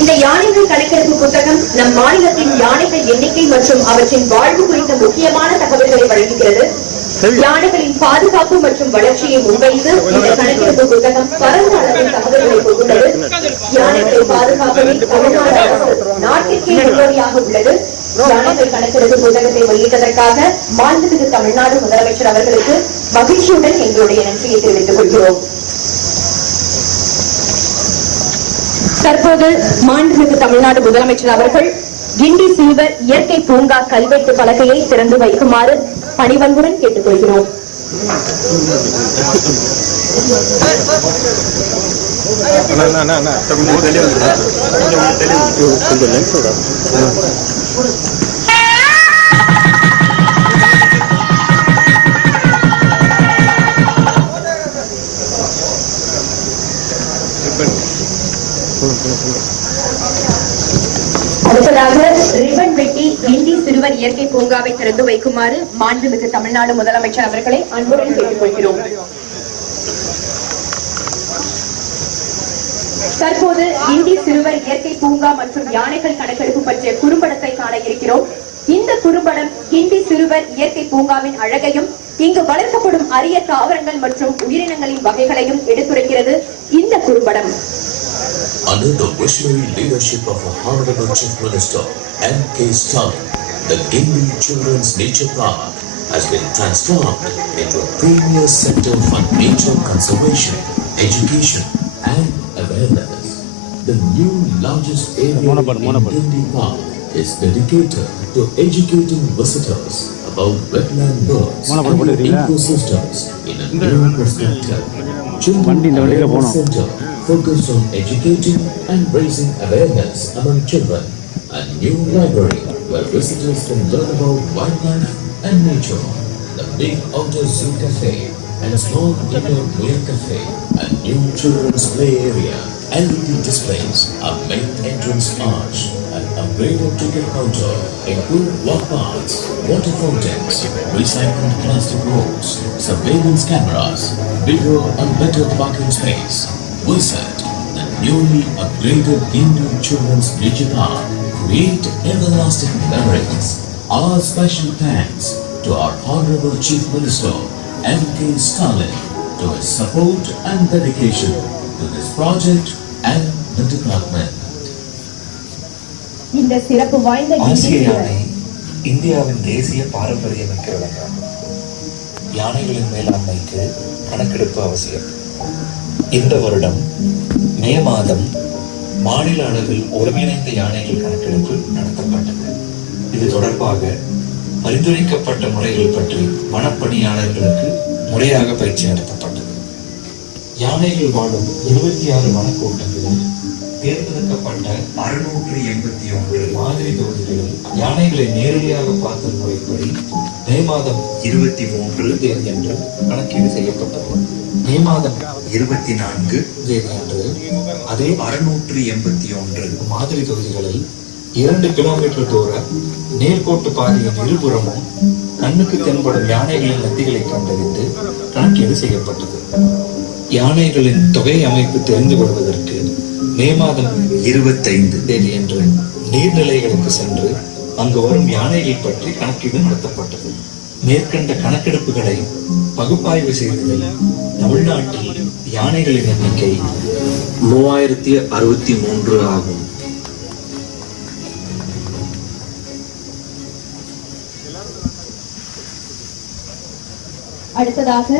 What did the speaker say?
இந்த யானைகள் கணக்கெடுப்பு புத்தகம் நம் மாநிலத்தின் யானைகள் எண்ணிக்கை மற்றும் அவற்றின் வாழ்வு குறித்த முக்கியமான தகவல்களை வழங்குகிறது. யானைகளின் பாதுகாப்பு மற்றும் வளர்ச்சியை முன்வைத்து இந்த கணக்கெடுப்பு புத்தகம் பரந்த அளவில் தகவல்களை கொண்டுள்ளது யானைகளை பாதுகாப்பதில் தமிழ்நாடு அரசு நாட்டிற்கே முன்னோடியாக உள்ளது. யானைகள் கணக்கெடுப்பு புத்தகத்தை வெளியிட்டதற்காக மாண்புமிகு தமிழ்நாடு முதலமைச்சர் அவர்களுக்கு மகிழ்ச்சியுடன் எங்களுடைய நன்றியை தெரிவித்துக் கொள்கிறோம். தற்போது மாண்புமிகு தமிழ்நாடு முதலமைச்சர் அவர்கள் கிண்டி சில்வர் இயற்கை பூங்கா கல்வெட்டு பலகையை திறந்து வைக்குமாறு பணிவன்புடன் கேட்டுக்கொள்கிறோம் அண்ணா கொஞ்சம் அடுத்ததாக ரிப்பன் வெட்டி இந்தி சிறுவர் இயற்கை பூங்காவை திறந்து வைக்குமாறு மாண்புமிகு தமிழ்நாடு முதலமைச்சர் அவர்களை அன்புடன் கேட்டுக்கொள்கிறோம். தற்போது இந்தி சிறுவர் இயற்கை பூங்கா மற்றும் யானைகள் கணக்கெடுப்பு பற்றிய குறும்படத்தை காண இருக்கிறோம். இந்த குறும்படம் இந்தி சிறுவர் இயற்கை பூங்காவின் அழகையும் இங்கு வளர்க்கப்படும் அரிய தாவரங்கள் மற்றும் உயிரினங்களின் வகைகளையும் எடுத்துரைக்கிறது. இந்த குறும்படம். under the visionary leadership of Honorable Chief Minister M. K. Stalin, the Gimli Children's Nature Park has been transformed into a premier center for nature conservation, education, and awareness. The new largest area in Gimli Park is dedicated to educating visitors about wetland birds and ecosystems in a new perspective. Children's nature Center focused on educating and raising awareness among children. A new library where visitors can learn about wildlife and nature. The big outdoor zoo cafe and a small indoor play cafe. A new children's play area. LED displays, a main entrance arch, an upgraded ticket counter, improved walk paths, water fountains, recycled plastic rolls, surveillance cameras, bigger and better parking space. Visit the newly upgraded Hindu Children's Nature Park. Create everlasting memories. Our special thanks to our Honorable Chief Minister M.K. Stalin to his support and dedication to this project and the department. இந்த சிறப்பு வாய்ந்த ஆசிய யானை இந்தியாவின் தேசிய பாரம்பரியமிக்க விலங்காகும் யானைகளின் மேலாண்மைக்கு கணக்கெடுப்பு அவசியம் இந்த வருடம் மே மாதம் மாநில அளவில் ஒருங்கிணைந்த யானைகள் கணக்கெடுப்பு நடத்தப்பட்டது. இது தொடர்பாக பரிந்துரைக்கப்பட்ட முறைகள் பற்றி வனப்பணியாளர்களுக்கு முறையாக பயிற்சி நடத்தப்பட்டது. யானைகள் வாழும் இருபத்தி ஆறு வனக்கூட்டங்களில் தேர்ந்தெடுக்கப்பட்ட அறுநூற்று எண்பத்தி ஒன்று மாதிரி தொகுதிகளில் யானைகளை நேரடியாக பார்த்த முறைப்படி மே மாதம் இருபத்தி மூன்று தேதி அன்று கணக்கீடு செய்யப்பட்டது. மே மாதம் இருபத்தி நான்கு தேதி அன்று அதே அறுநூற்று எண்பத்தி ஒன்று மாதிரி தொகுதிகளில் இரண்டு கிலோமீட்டர் தூர நேர்கோட்டு பாதையின் இருபுறமும் கண்ணுக்கு தென்படும் யானைகளின் நத்திகளை கண்டறிந்து கணக்கீடு செய்யப்பட்டது. யானைகளின் தொகை அமைப்பு தெரிந்து கொள்வதற்கு மே மாதம் இருபத்தைந்து தேதி என்று நீர்நிலைகளுக்கு சென்று அங்கு வரும் யானைகள் பற்றி கணக்கீடு நடத்தப்பட்டது மேற்கண்ட கணக்கெடுப்புகளை பகுப்பாய்வு செய்ததில் தமிழ்நாட்டில் யானைகளின் எண்ணிக்கை மூவாயிரத்தி அறுபத்தி மூன்று ஆகும். அடுத்ததாக